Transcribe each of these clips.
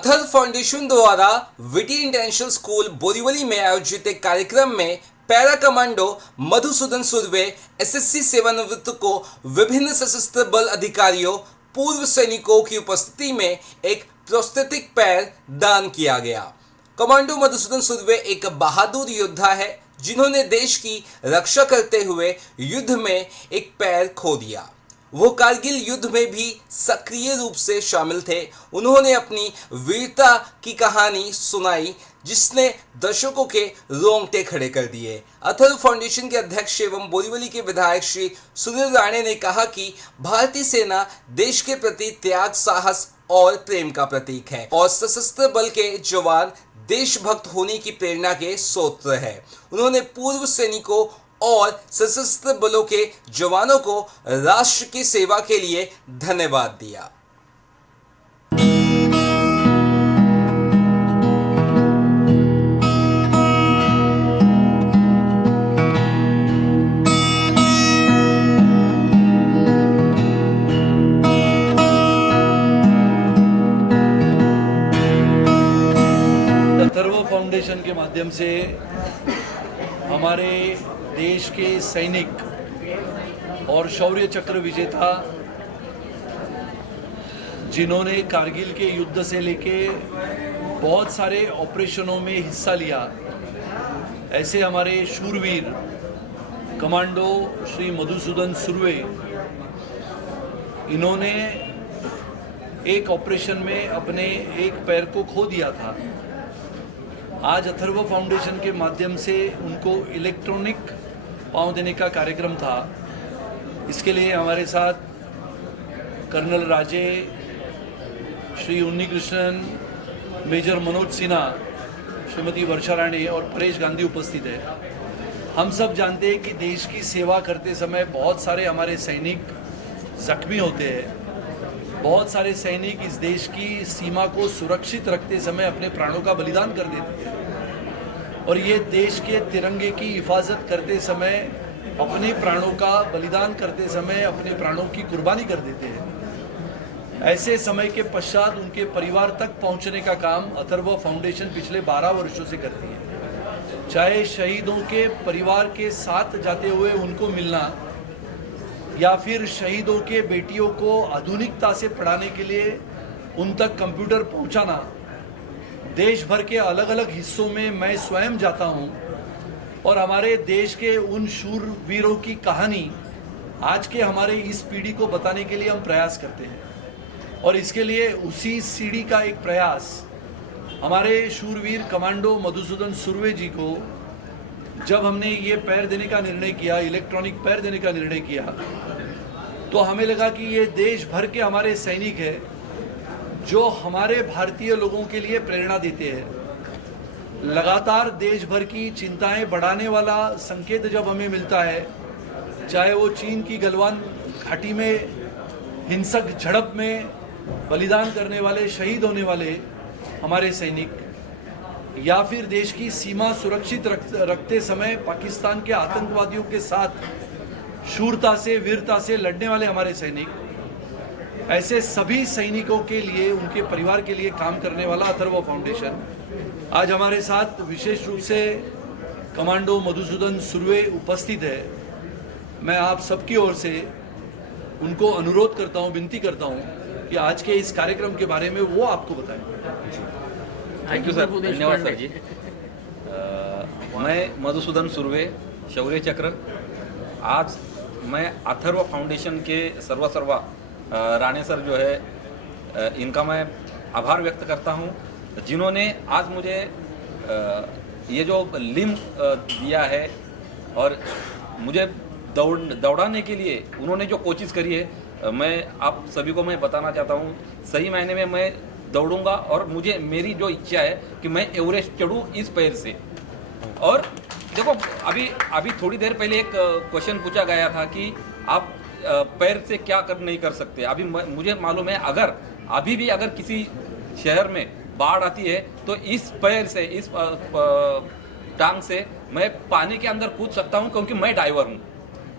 Atharva foundation द्वारा witty international school Borivali में आयोजित एक कार्यक्रम में para commando Madhusudan Surve SSC सेवानिवृत्त को विभिन्न सशस्त्र बल अधिकारियों पूर्व सैनिकों की उपस्थिति में एक प्रोस्थेटिक पैर दान किया गया। कमांडो मधुसूदन सुर्वे एक बहादुर योद्धा है जिन्होंने देश की रक्षा करते हुए युद्ध में एक पैर खो दिया। वो कारगिल युद्ध में भी सक्रिय रूप से शामिल थे। उन्होंने अपनी वीरता की कहानी सुनाई जिसने दर्शकों के रोंगटे खड़े कर दिए। अथर्व फाउंडेशन के अध्यक्ष एवं बोरीवली के विधायक श्री सुनील राणे ने कहा कि भारतीय सेना देश के प्रति त्याग, साहस और प्रेम का प्रतीक है और सशस्त्र बल के जवान देशभक्त होने की प्रेरणा के स्रोत है। उन्होंने पूर्व सैनिकों और सशस्त्र बलों के जवानों को राष्ट्र की सेवा के लिए धन्यवाद दिया। अथर्व फाउंडेशन के माध्यम से हमारे देश के सैनिक और शौर्य चक्र विजेता जिन्होंने कारगिल के युद्ध से लेके बहुत सारे ऑपरेशनों में हिस्सा लिया, ऐसे हमारे शूरवीर कमांडो श्री मधुसूदन सुर्वे, इन्होंने एक ऑपरेशन में अपने एक पैर को खो दिया था। आज अथर्व फाउंडेशन के माध्यम से उनको इलेक्ट्रॉनिक पाँव देने का कार्यक्रम था। इसके लिए हमारे साथ कर्नल राजे, श्री उन्नी कृष्णन, मेजर मनोज सिन्हा, श्रीमती वर्षा राणे और परेश गांधी उपस्थित है। हम सब जानते हैं कि देश की सेवा करते समय बहुत सारे हमारे सैनिक जख्मी होते हैं। बहुत सारे सैनिक इस देश की सीमा को सुरक्षित रखते समय अपने प्राणों का बलिदान कर देते हैं और ये देश के तिरंगे की हिफाजत करते समय, अपने प्राणों का बलिदान करते समय अपने प्राणों की कुर्बानी कर देते हैं। ऐसे समय के पश्चात उनके परिवार तक पहुंचने का काम अथर्व फाउंडेशन पिछले 12 वर्षों से करती है। चाहे शहीदों के परिवार के साथ जाते हुए उनको मिलना या फिर शहीदों के बेटियों को आधुनिकता से पढ़ाने के लिए उन तक कंप्यूटर पहुंचाना। देश भर के अलग अलग हिस्सों में मैं स्वयं जाता हूं और हमारे देश के उन शूरवीरों की कहानी आज के हमारे इस पीढ़ी को बताने के लिए हम प्रयास करते हैं। और इसके लिए उसी सीढ़ी का एक प्रयास हमारे शूरवीर कमांडो मधुसूदन सुर्वे जी को जब हमने ये पैर देने का निर्णय किया, इलेक्ट्रॉनिक पैर देने का निर्णय किया, तो हमें लगा कि ये देश भर के हमारे सैनिक हैं जो हमारे भारतीय लोगों के लिए प्रेरणा देते हैं। लगातार देश भर की चिंताएं बढ़ाने वाला संकेत जब हमें मिलता है, चाहे वो चीन की गलवान घाटी में हिंसक झड़प में बलिदान करने वाले, शहीद होने वाले हमारे सैनिक, या फिर देश की सीमा सुरक्षित रखते समय पाकिस्तान के आतंकवादियों के साथ शूरता से, वीरता से लड़ने वाले हमारे सैनिक, ऐसे सभी सैनिकों के लिए, उनके परिवार के लिए काम करने वाला अथर्व फाउंडेशन आज हमारे साथ विशेष रूप से कमांडो मधुसूदन सुर्वे उपस्थित है। मैं आप सबकी ओर से उनको अनुरोध करता हूं, विनती करता हूं कि आज के इस कार्यक्रम के बारे में वो आपको बताएं। थैंक यू सर, धन्यवाद सर जी। मैं मधुसूदन सुर्वे, शौर्य चक्र। आज मैं अथर्व फाउंडेशन के सर्वा राणे सर जो है, इनका मैं आभार व्यक्त करता हूं जिन्होंने आज मुझे ये जो लिम्ब दिया है और मुझे दौड़ाने के लिए उन्होंने जो कोशिश करी है, मैं आप सभी को मैं बताना चाहता हूं, सही मायने में मैं दौड़ूंगा और मेरी जो इच्छा है कि मैं एवरेस्ट चढ़ूं इस पैर से। और देखो, अभी थोड़ी देर पहले एक क्वेश्चन पूछा गया था कि आप पैर से क्या नहीं कर सकते। अभी मुझे मालूम है, अगर अभी भी अगर किसी शहर में बाढ़ आती है तो इस पैर से, इस टांग से मैं पानी के अंदर कूद सकता हूं, क्योंकि मैं डाइवर हूं,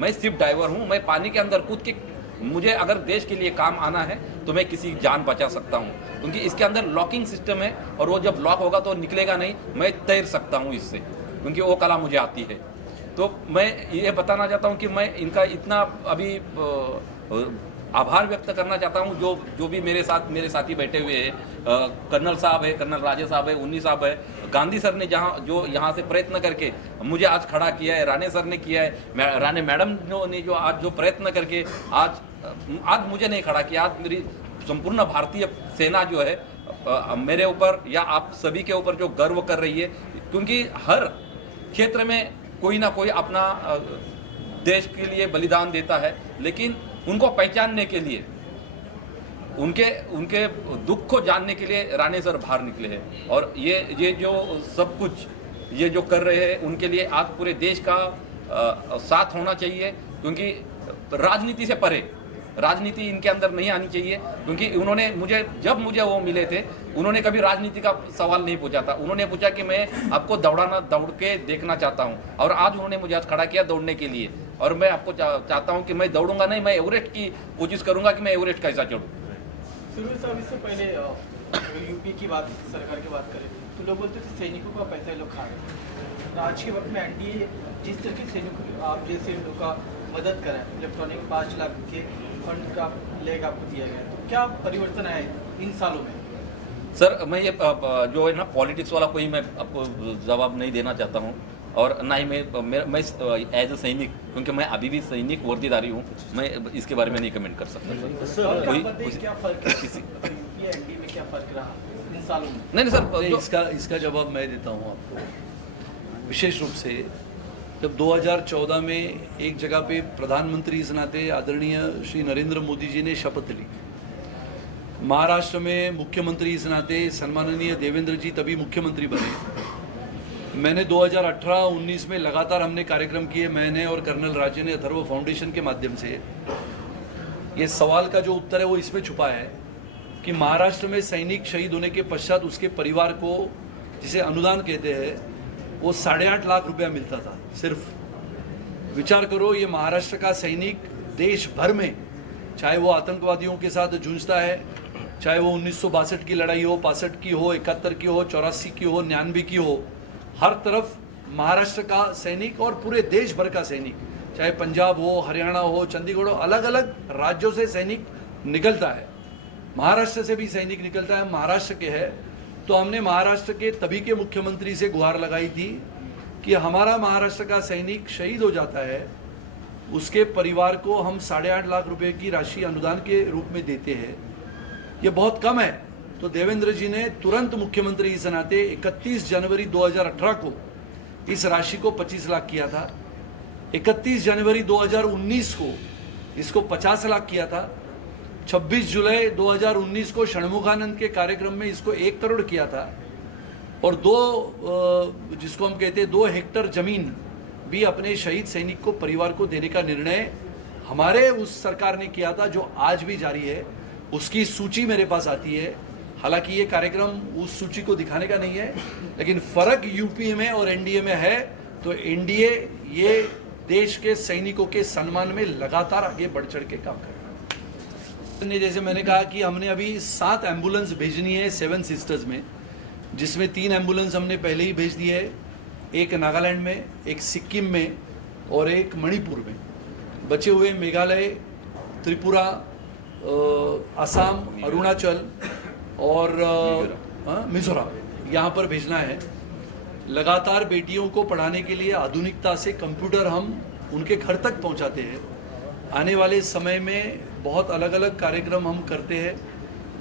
मैं सिर्फ डाइवर हूं। मैं पानी के अंदर कूद के मुझे अगर देश के लिए काम आना है तो मैं किसी की जान बचा सकता हूँ, क्योंकि इसके अंदर लॉकिंग सिस्टम है और वो जब लॉक होगा तो निकलेगा नहीं, मैं तैर सकता हूँ इससे, क्योंकि वो कला मुझे आती है। तो मैं ये बताना चाहता हूँ कि मैं इनका इतना अभी आभार व्यक्त करना चाहता हूँ जो भी मेरे साथी बैठे हुए हैं, कर्नल साहब है, कर्नल राजे साहब है, उन्नी साहब है, गांधी सर ने जो यहाँ से प्रयत्न करके मुझे आज खड़ा किया है, राणे सर ने किया है, राणे मैडम ने जो आज जो प्रयत्न करके आज मुझे नहीं खड़ा किया, आज मेरी संपूर्ण भारतीय सेना जो है मेरे ऊपर या आप सभी के ऊपर जो गर्व कर रही है, क्योंकि हर क्षेत्र में कोई ना कोई अपना देश के लिए बलिदान देता है, लेकिन उनको पहचानने के लिए, उनके दुख को जानने के लिए राणे सर बाहर निकले हैं। और ये जो सब कुछ ये जो कर रहे हैं, उनके लिए आज पूरे देश का साथ होना चाहिए, क्योंकि राजनीति से परे राजनीति इनके अंदर नहीं आनी चाहिए, क्योंकि उन्होंने जब मुझे वो मिले थे, उन्होंने कभी राजनीति का सवाल नहीं पूछा था। उन्होंने पूछा कि मैं आपको दौड़ के देखना चाहता हूँ, और आज उन्होंने मुझे आज खड़ा किया दौड़ने के लिए, और मैं आपको चाहता हूँ कि मैं दौड़ूंगा नहीं, मैं एवरेस्ट की कोशिश करूंगा कि मैं एवरेस्ट कैसा चढ़ूँ। सुरेश साहब, इससे पहले यूपी की बात, सरकार की बात करें तो लोग बोलते थे सैनिकों का पैसा ये लोग खा रहे हैं। तो आज के वक्त में एनडीए जिस तरह के सैनिकों आप जैसे लोग का मदद करें, इलेक्ट्रॉनिक 5 लाख के फंड का लेग आपको दिया गया, तो क्या परिवर्तन आए इन सालों में? सर, मैं ये जो है ना पॉलिटिक्स वाला कोई मैं आपको जवाब नहीं देना चाहता हूँ, और ना ही मैं एज ए सैनिक, क्योंकि मैं अभी भी सैनिक वर्दीधारी हूँ, मैं इसके बारे में नहीं कमेंट कर सकता सर। क्या फर्क है एनडीए में, क्या फर्क रहा इन सालों में? नहीं सर, इसका जवाब मैं देता हूँ आपको। विशेष रूप से जब 2014 में एक जगह पे प्रधानमंत्री इस नाते आदरणीय श्री नरेंद्र मोदी जी ने शपथ ली, महाराष्ट्र में मुख्यमंत्री इस नाते सम्माननीय देवेंद्र जी तभी मुख्यमंत्री बने। मैंने 2018-19 में लगातार हमने कार्यक्रम किए, मैंने और कर्नल राजे ने अथर्व फाउंडेशन के माध्यम से। ये सवाल का जो उत्तर है वो इसमें छुपा है कि महाराष्ट्र में सैनिक शहीद होने के पश्चात उसके परिवार को, जिसे अनुदान कहते हैं, वो 8.5 लाख रुपया मिलता था सिर्फ। विचार करो, ये महाराष्ट्र का सैनिक देश भर में, चाहे वो आतंकवादियों के साथ जूझता है, चाहे वो 1962 की लड़ाई हो, 65 की हो, 71 की हो, 84 की हो, 99 की हो, हर तरफ महाराष्ट्र का सैनिक और पूरे देश भर का सैनिक, चाहे पंजाब हो, हरियाणा हो, चंडीगढ़ हो, अलग अलग राज्यों से सैनिक निकलता है। महाराष्ट्र से भी सैनिक निकलता है, महाराष्ट्र के है। तो हमने महाराष्ट्र के तभी के मुख्यमंत्री से गुहार लगाई थी कि हमारा महाराष्ट्र का सैनिक शहीद हो जाता है, उसके परिवार को हम 8.5 लाख रुपए की राशि अनुदान के रूप में देते हैं। ये बहुत कम है। तो देवेंद्र जी ने तुरंत मुख्यमंत्री इस नाते 31 जनवरी 2018 को इस राशि को 25 लाख किया था। 31 जनवरी 2019 को इसको 50 लाख किया था। 26 जुलाई 2019 को षणमुखानंद के कार्यक्रम में इसको 1 करोड़ किया था। और जिसको हम कहते हैं 2 हेक्टर जमीन भी अपने शहीद सैनिक को परिवार को देने का निर्णय हमारे उस सरकार ने किया था, जो आज भी जारी है। उसकी सूची मेरे पास आती है। हालांकि ये कार्यक्रम उस सूची को दिखाने का नहीं है, लेकिन फर्क यूपी में और एनडीए में है। तो एनडीए ये देश के सैनिकों के सम्मान में लगातार आगे बढ़ चढ़ के काम कर रहा है। जैसे मैंने कहा कि हमने अभी 7 एम्बुलेंस भेजनी है 7 सिस्टर्स में, जिसमें 3 एम्बुलेंस हमने पहले ही भेज दिए है, एक नागालैंड में, एक सिक्किम में और एक मणिपुर में। बचे हुए मेघालय, त्रिपुरा, असम, अरुणाचल और मिजोरम यहाँ पर भेजना है। लगातार बेटियों को पढ़ाने के लिए आधुनिकता से कंप्यूटर हम उनके घर तक पहुँचाते हैं। आने वाले समय में बहुत अलग अलग कार्यक्रम हम करते हैं,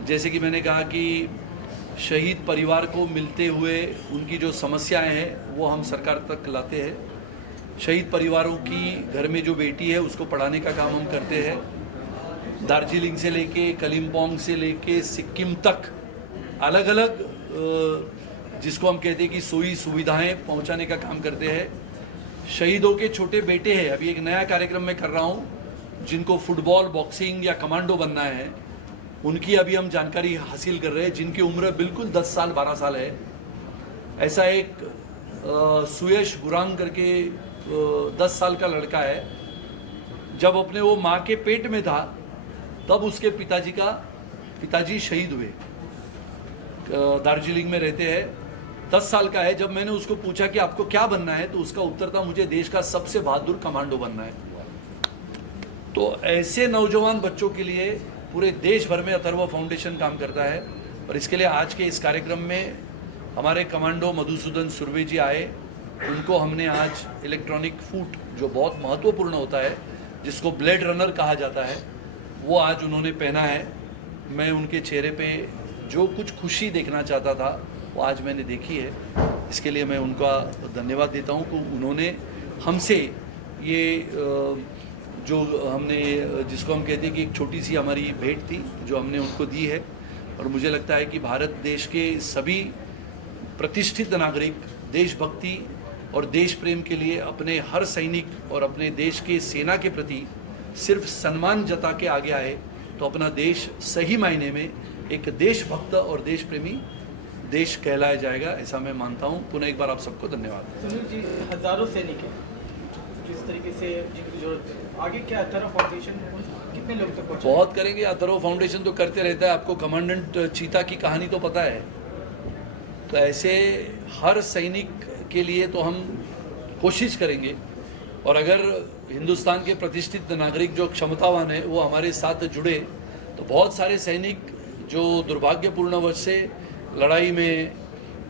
जैसे कि मैंने कहा कि शहीद परिवार को मिलते हुए उनकी जो समस्याएं हैं वो हम सरकार तक लाते हैं। शहीद परिवारों की घर में जो बेटी है उसको पढ़ाने का काम हम करते हैं। दार्जिलिंग से लेके कलिम्पोंग से लेके सिक्किम तक अलग अलग जिसको हम कहते हैं कि सुविधाएं पहुंचाने का काम करते हैं। शहीदों के छोटे बेटे हैं, अभी एक नया कार्यक्रम मैं कर रहा हूं, जिनको फुटबॉल, बॉक्सिंग या कमांडो बनना है, उनकी अभी हम जानकारी हासिल कर रहे हैं, जिनकी उम्र बिल्कुल 10 साल 12 साल है। ऐसा एक सुयश बुरांग करके 10 साल का लड़का है। जब अपने वो माँ के पेट में था तब उसके पिताजी शहीद हुए। दार्जिलिंग में रहते हैं, 10 साल का है। जब मैंने उसको पूछा कि आपको क्या बनना है, तो उसका उत्तर था मुझे देश का सबसे बहादुर कमांडो बनना है। तो ऐसे नौजवान बच्चों के लिए पूरे देश भर में अथर्व फाउंडेशन काम करता है, और इसके लिए आज के इस कार्यक्रम में हमारे कमांडो मधुसूदन सुर्वे जी आए। उनको हमने आज इलेक्ट्रॉनिक फूट, जो बहुत महत्वपूर्ण होता है, जिसको ब्लेड रनर कहा जाता है, वो आज उन्होंने पहना है। मैं उनके चेहरे पे जो कुछ खुशी देखना चाहता था वो आज मैंने देखी है। इसके लिए मैं उनका धन्यवाद देता हूँ कि उन्होंने हमसे ये जो हमने, जिसको हम कहते हैं कि एक छोटी सी हमारी भेंट थी, जो हमने उनको दी है। और मुझे लगता है कि भारत देश के सभी प्रतिष्ठित नागरिक देशभक्ति और देश प्रेम के लिए अपने हर सैनिक और अपने देश के सेना के प्रति सिर्फ सम्मान जता के आगे आए, तो अपना देश सही मायने में एक देशभक्त और देश प्रेमी देश कहलाया जाएगा, ऐसा मैं मानता हूँ। पुनः एक बार आप सबको धन्यवाद। सुनील जी, हजारों सैनिक हैं जिस तरीके से जिनकी जरूरत है, आगे क्या अथर्व फाउंडेशन कितने लोग तक पहुँचे? बहुत करेंगे। अथर्व फाउंडेशन तो करते रहता है। आपको कमांडेंट चीता की कहानी तो पता है। तो ऐसे हर सैनिक के लिए तो हम कोशिश करेंगे, और अगर हिंदुस्तान के प्रतिष्ठित नागरिक जो क्षमतावान है वो हमारे साथ जुड़े, तो बहुत सारे सैनिक जो दुर्भाग्यपूर्ण वश से लड़ाई में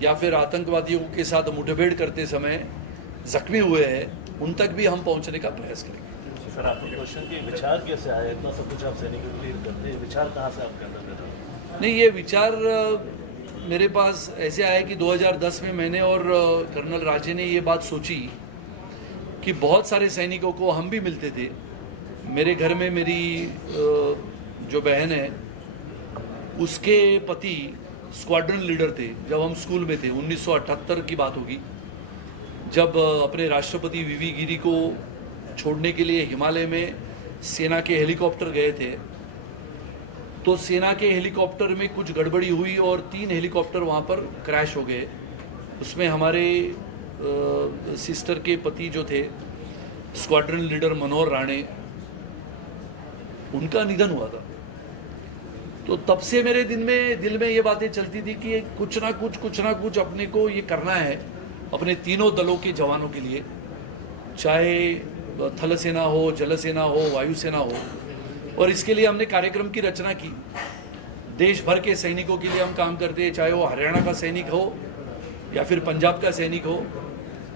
या फिर आतंकवादियों के साथ मुठभेड़ करते समय जख्मी हुए हैं, उन तक भी हम पहुंचने का प्रयास करेंगे। सर, आपको क्वेश्चन कि विचार कैसे आया, इतना सब कुछ आप सैनिकों के लिए करते हैं, विचार कहाँ से आपके अंदर में? नहीं, ये विचार मेरे पास ऐसे आया कि 2010 में मैंने और कर्नल राजे ने ये बात सोची कि बहुत सारे सैनिकों को हम भी मिलते थे। मेरे घर में मेरी जो बहन है, उसके पति स्क्वाड्रन लीडर थे जब हम स्कूल में थे। 1978 की बात होगी, जब अपने राष्ट्रपति वीवी गिरी को छोड़ने के लिए हिमालय में सेना के हेलीकॉप्टर गए थे। तो सेना के हेलीकॉप्टर में कुछ गड़बड़ी हुई और 3 हेलीकॉप्टर वहाँ पर क्रैश हो गए। उसमें हमारे सिस्टर के पति जो थे, स्क्वाड्रन लीडर मनोहर राणे, उनका निधन हुआ था। तो तब से मेरे दिल में ये बातें चलती थी कि कुछ ना कुछ अपने को ये करना है अपने तीनों दलों के जवानों के लिए, चाहे थल सेना हो, जल सेना हो, वायुसेना हो। और इसके लिए हमने कार्यक्रम की रचना की। देश भर के सैनिकों के लिए हम काम करते हैं, चाहे वो हरियाणा का सैनिक हो या फिर पंजाब का सैनिक हो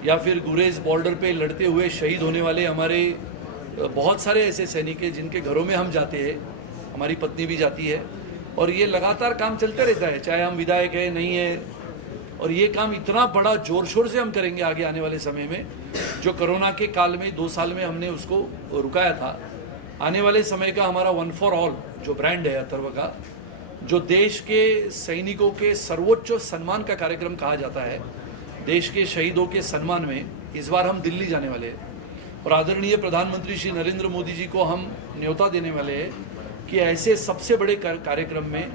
या फिर गुरेज बॉर्डर पे लड़ते हुए शहीद होने वाले हमारे बहुत सारे ऐसे सैनिक हैं जिनके घरों में हम जाते हैं, हमारी पत्नी भी जाती है। और ये लगातार काम चलता रहता है, चाहे हम विधायक हैं नहीं है। और ये काम इतना बड़ा जोर शोर से हम करेंगे आगे आने वाले समय में, जो कोरोना के काल में 2 साल में हमने उसको रुकाया था। आने वाले समय का हमारा वन फॉर ऑल जो ब्रांड है अथर्व का, जो देश के सैनिकों के सर्वोच्च सम्मान का कार्यक्रम कहा जाता है, देश के शहीदों के सम्मान में इस बार हम दिल्ली जाने वाले हैं। और आदरणीय प्रधानमंत्री श्री नरेंद्र मोदी जी को हम न्योता देने वाले हैं कि ऐसे सबसे बड़े कार्यक्रम में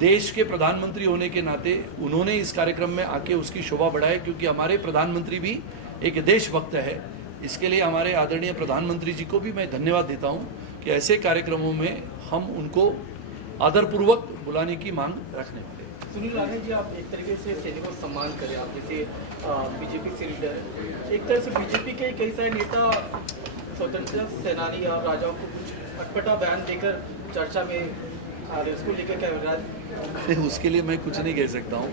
देश के प्रधानमंत्री होने के नाते उन्होंने इस कार्यक्रम में आके उसकी शोभा बढ़ाए, क्योंकि हमारे प्रधानमंत्री भी एक देशभक्त है। इसके लिए हमारे आदरणीय प्रधानमंत्री जी को भी मैं धन्यवाद देता हूं कि ऐसे कार्यक्रमों में हम उनको आदरपूर्वक बुलाने की मांग रखने वाले। सुनील राणे जी, आप एक तरीके से सैनिकों का सम्मान करें, आप जैसे बीजेपी से लीडर है, एक तरह से बीजेपी के कई सारे नेता स्वतंत्रता सेनानी और राजाओं को कुछ अटपटा बयान देकर चर्चा में आ रहे, उसको लेकर क्या विरोध? उसके लिए मैं कुछ नहीं कह सकता हूँ।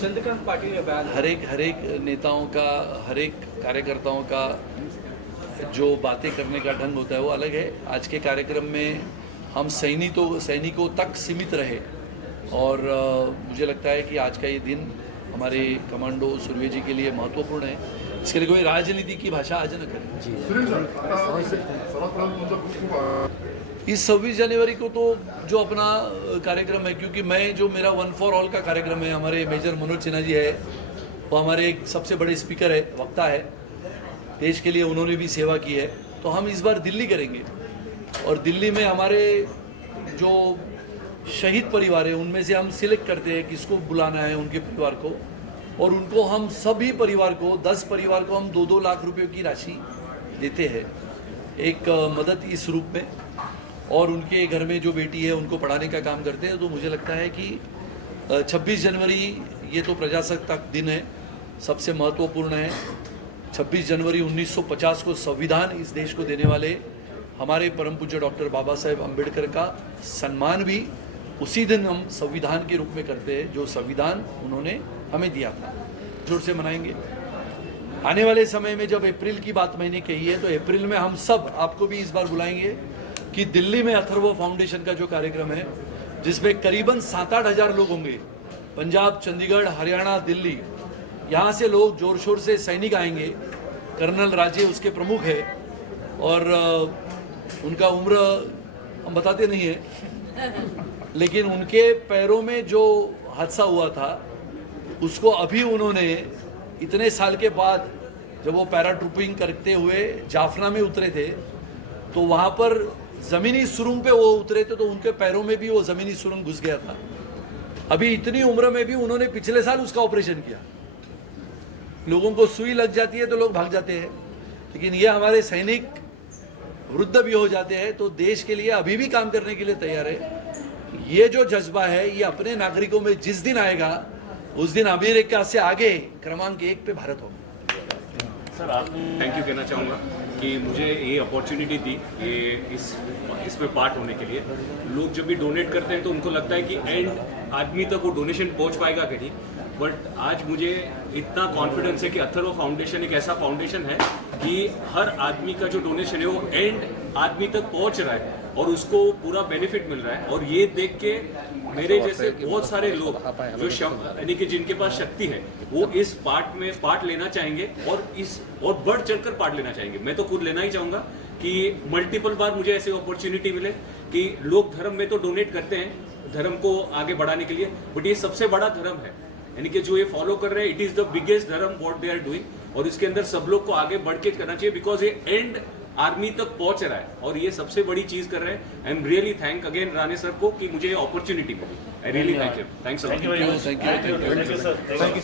चंद्रकांत पाटिल का बयान, हर एक नेताओं का, हर एक कार्यकर्ताओं का जो बातें करने का ढंग होता है वो अलग है। आज के कार्यक्रम में हम सैनिकों तक सीमित रहे, और मुझे लगता है कि आज का ये दिन हमारे कमांडो सुर्वे जी के लिए महत्वपूर्ण है। इसके लिए कोई राजनीति की भाषा आज न करें। इस 26 जनवरी को तो जो अपना कार्यक्रम है, क्योंकि मैं जो मेरा वन फॉर ऑल का कार्यक्रम है, हमारे मेजर मनोज सिन्हा जी है, वो हमारे एक सबसे बड़े स्पीकर है, वक्ता है, देश के लिए उन्होंने भी सेवा की है। तो हम इस बार दिल्ली करेंगे, और दिल्ली में हमारे जो शहीद परिवार है उनमें से हम सिलेक्ट करते हैं किसको बुलाना है उनके परिवार को, और उनको हम सभी परिवार को 10 परिवार को हम 2-2 लाख रुपए की राशि देते हैं, एक मदद इस रूप में। और उनके घर में जो बेटी है उनको पढ़ाने का काम करते हैं। तो मुझे लगता है कि 26 जनवरी ये तो प्रजासत्ताक दिन है, सबसे महत्वपूर्ण है। 26 जनवरी 1950 को संविधान इस देश को देने वाले हमारे परम पूज्य डॉक्टर बाबा साहेब अम्बेडकर का सम्मान भी उसी दिन हम संविधान के रूप में करते हैं, जो संविधान उन्होंने हमें दिया था। जोर से मनाएंगे। आने वाले समय में जब अप्रैल की बात मैंने कही है, तो अप्रैल में हम सब आपको भी इस बार बुलाएंगे कि दिल्ली में अथर्व फाउंडेशन का जो कार्यक्रम है, जिसमें करीबन 7-8 हज़ार लोग होंगे, पंजाब, चंडीगढ़, हरियाणा, दिल्ली, यहाँ से लोग जोर शोर से सैनिक आएंगे। कर्नल राजे उसके प्रमुख है और उनका उम्र हम बताते नहीं है, लेकिन उनके पैरों में जो हादसा हुआ था उसको अभी उन्होंने इतने साल के बाद, जब वो पैराट्रूपिंग करते हुए जाफना में उतरे थे, तो वहाँ पर ज़मीनी सुरंग पे वो उतरे थे, तो उनके पैरों में भी वो ज़मीनी सुरंग घुस गया था। अभी इतनी उम्र में भी उन्होंने पिछले साल उसका ऑपरेशन किया। लोगों को सुई लग जाती है तो लोग भाग जाते हैं, लेकिन ये हमारे सैनिक वृद्ध भी हो जाते हैं तो देश के लिए अभी भी काम करने के लिए तैयार है। ये जो जज्बा है ये अपने नागरिकों में जिस दिन आएगा, उस दिन अमेरिका से आगे क्रमांक 1 पे भारत होगा। सर आप थैंक यू कहना चाहूँगा कि मुझे ये अपॉर्चुनिटी दी, ये इसमें पार्ट होने के लिए। लोग जब भी डोनेट करते हैं तो उनको लगता है कि एंड आदमी तक वो डोनेशन पहुँच पाएगा कि नहीं, बट आज मुझे इतना कॉन्फिडेंस है कि अथर्व फाउंडेशन एक ऐसा फाउंडेशन है कि हर आदमी का जो डोनेशन है वो एंड आदमी तक पहुँच रहा है और उसको पूरा बेनिफिट मिल रहा है। और ये देख के मेरे जैसे बहुत सारे लोग जो यानी कि जिनके पास शक्ति है वो इस पार्ट में पार्ट लेना चाहेंगे और बढ़ चढ़कर पार्ट लेना चाहेंगे। मैं तो खुद लेना ही चाहूँगा कि मल्टीपल बार मुझे ऐसी अपॉर्चुनिटी मिले कि लोग धर्म में तो डोनेट करते हैं धर्म को आगे बढ़ाने के लिए, बट ये सबसे बड़ा धर्म है, यानी कि जो ये फॉलो कर रहे हैं, इट इज द बिगेस्ट धर्म व्हाट दे आर डूइंग। और इसके अंदर सब लोग को आगे बढ़ के करना चाहिए, बिकॉज ये एंड आर्मी तक पहुंच रहा है और ये सबसे बड़ी चीज कर रहे हैं। I am really thank again Rane sir को कि मुझे ये अपॉर्चुनिटी मिली। I really thank you. Thanks a lot. Thank you sir.